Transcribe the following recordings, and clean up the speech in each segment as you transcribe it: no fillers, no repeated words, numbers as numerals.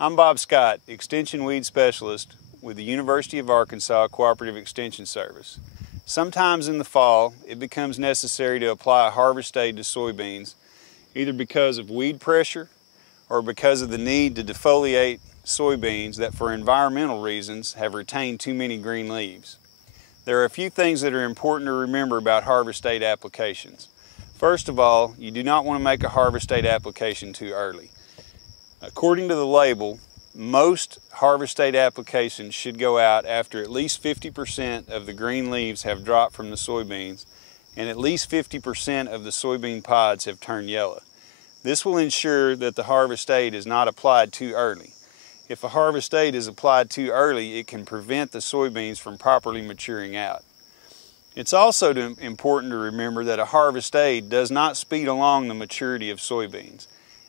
I'm Bob Scott, Extension Weed Specialist with the University of Arkansas Cooperative Extension Service. Sometimes in the fall, it becomes necessary to apply a harvest aid to soybeans, either because of weed pressure or because of the need to defoliate soybeans that for environmental reasons have retained too many green leaves. There are a few things that are important to remember about harvest aid applications. First of all, you do not want to make a harvest aid application too early. According to the label, most harvest aid applications should go out after at least 50% of the green leaves have dropped from the soybeans and at least 50% of the soybean pods have turned yellow. This will ensure that the harvest aid is not applied too early. If a harvest aid is applied too early, it can prevent the soybeans from properly maturing out. It's also important to remember that a harvest aid does not speed along the maturity of soybeans.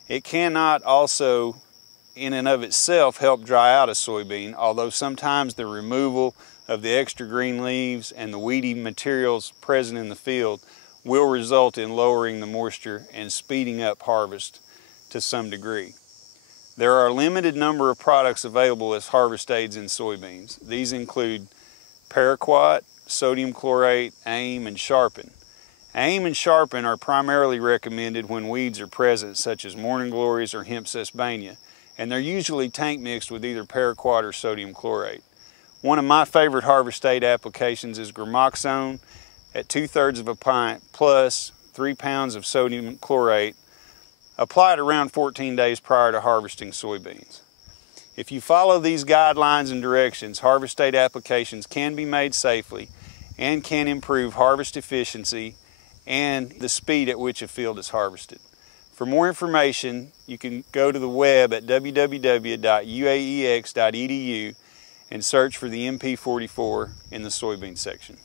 It cannot also, in and of itself, help dry out a soybean, although sometimes the removal of the extra green leaves and the weedy materials present in the field will result in lowering the moisture and speeding up harvest to some degree. There are a limited number of products available as harvest aids in soybeans. These include paraquat, sodium chlorate, AIM, and Sharpen. AIM and Sharpen are primarily recommended when weeds are present, such as morning glories or hemp sesbania, and they're usually tank mixed with either paraquat or sodium chlorate. One of my favorite harvest aid applications is gramoxone at 2/3 of a pint plus 3 pounds of sodium chlorate, applied around 14 days prior to harvesting soybeans. If you follow these guidelines and directions, harvest aid applications can be made safely and can improve harvest efficiency and the speed at which a field is harvested. For more information, you can go to the web at www.uaex.edu and search for the MP44 in the soybean section.